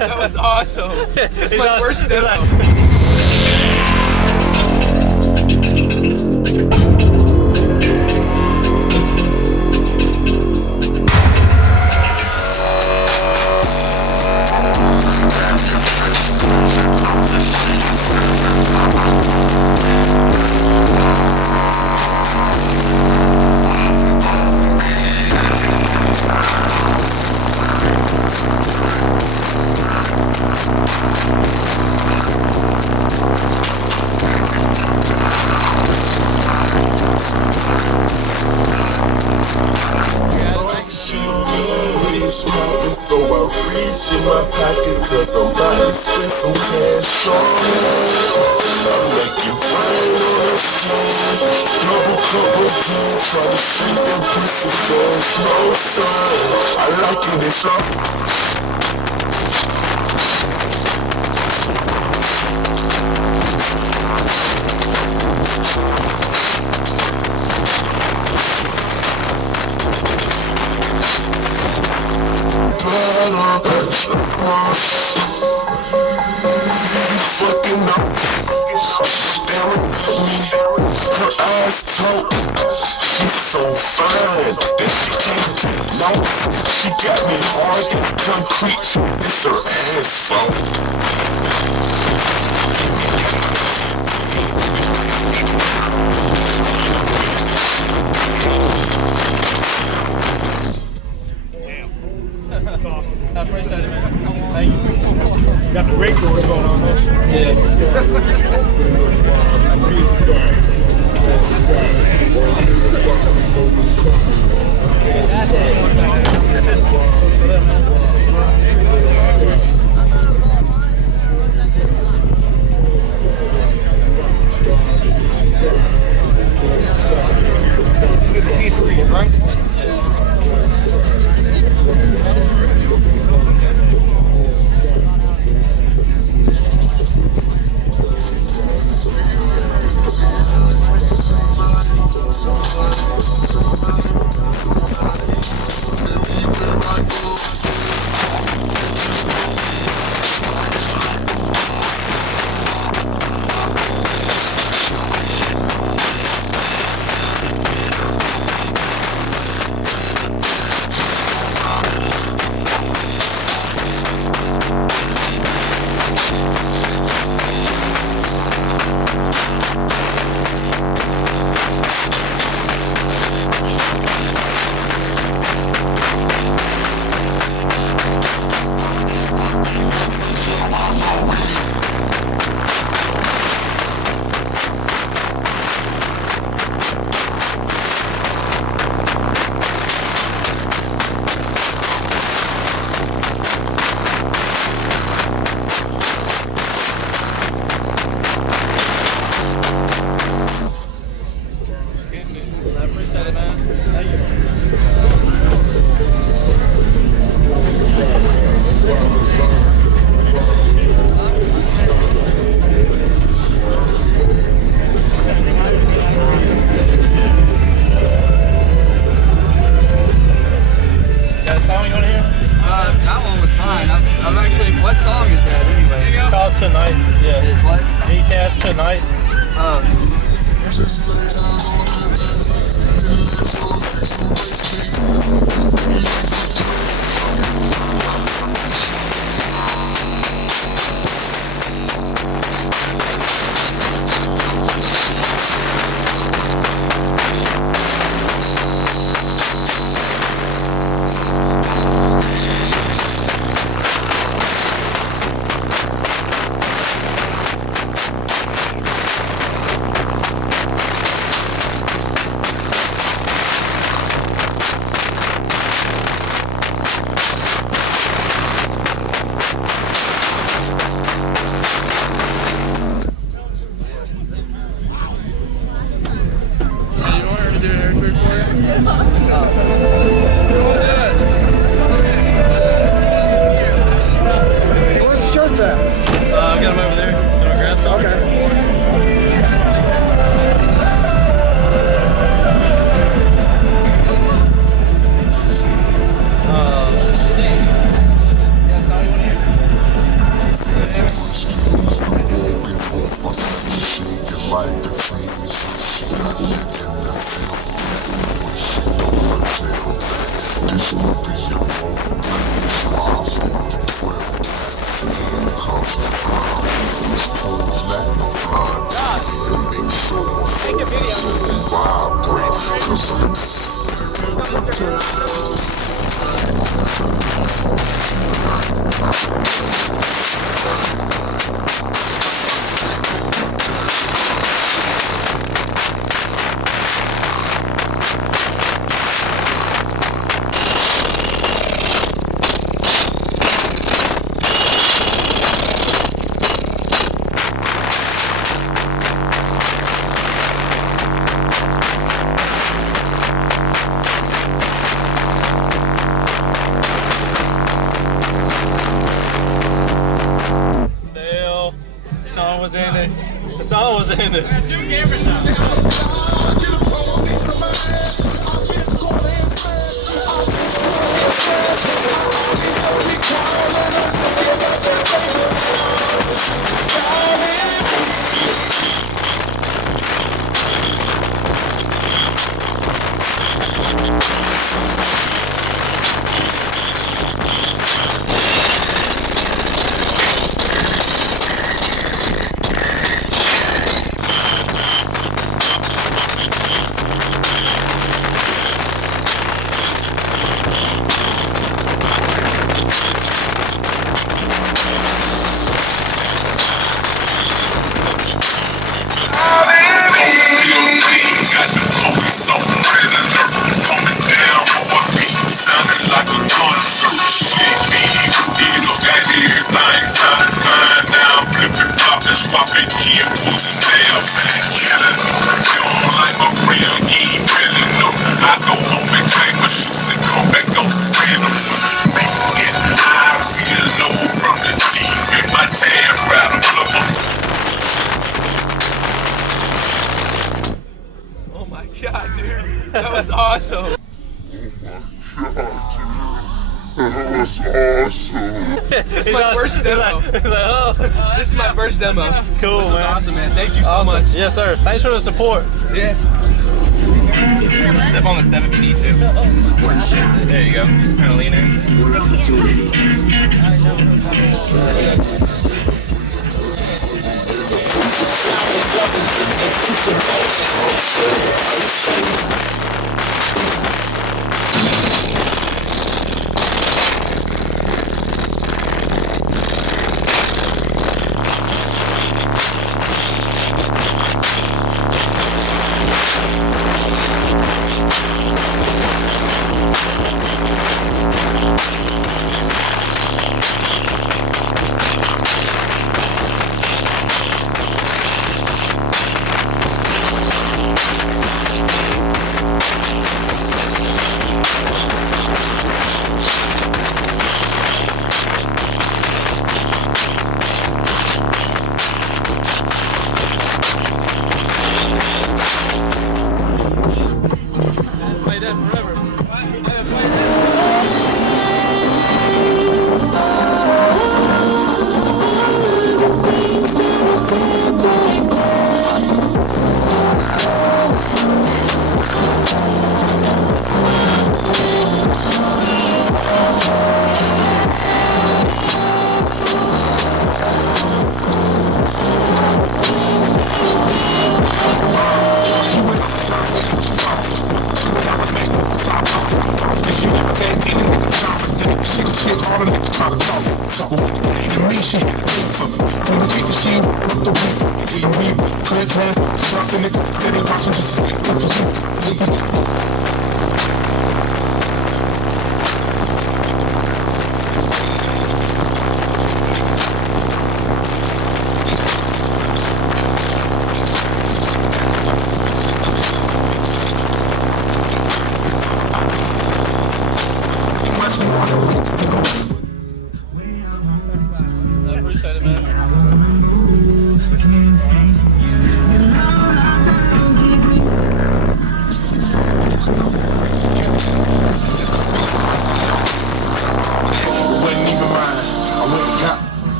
That was awesome. It's my first demo. So I reach in my pocket cause I'm about to spend some cash on it. I make it rain on the skin. Double cup again. Try to shake that pussy fast. No sign. I like it, it's up. Fucking up, staring at me, her eyes told, she's so fine that she can't get lost. She got me hard as concrete, it's her ass fault. That's awesome. I appreciate it, man. Thank you. You got the great doors going on, huh? Yeah. Right? Tonight, yeah. Is what? Decaf Tonight. The song was in it. Oh my god, dude. That was awesome. That's awesome. This is my first demo. This is my first demo. Cool, This was man. awesome, man. Thank you so much. Yes, sir. Thanks for the support. Yeah. Step on the step if you need to. There you go. Just kind of lean in.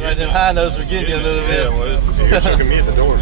Right, them high notes were getting you a little bit. Yeah, well, you're checking me at the door.